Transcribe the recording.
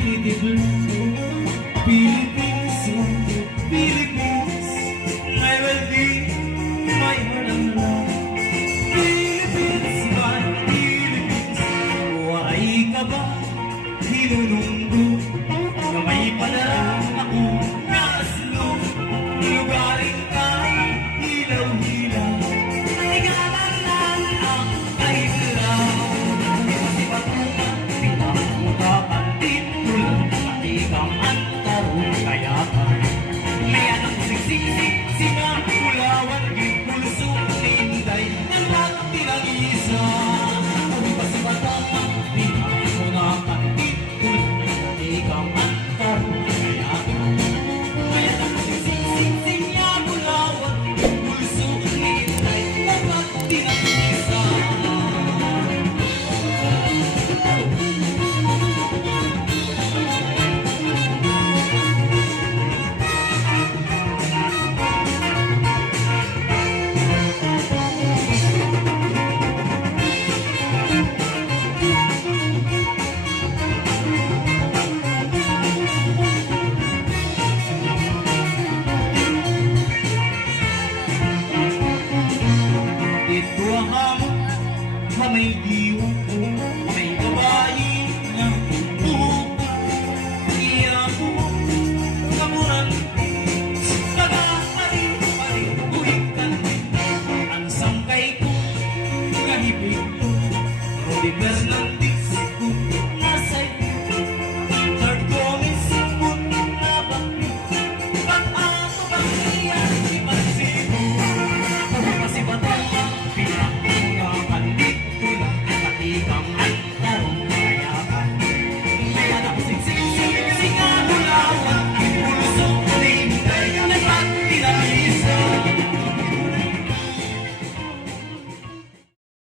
beautiful Philippines, Philippines, I will be my heart and love. Philippines, my Philippines, waray ka ba hinununggo na may padala ako na aslo, lugaring ka hilaw-hilaw, naligalan lang ang kailaw. Kasi patungan, pinakamukapan dito lang, pati kang antarong kayakan. May anak siksik, sinapulawan, gipulso, ninday, ng magtirang isa. Kung kasi patungan, pinakamukapan dito lang, pati kang antarong kayakan. May anak siksik, sinapulawan, gipulso, ninday, ng magtirang isa. Ito ang hamon na may diwa, may babae na buka. Hirap ko, kamuran ko, pagkakalit-palit-uwing ka. Ang sangkay ko, kahibig ko, Rodi Bernardi.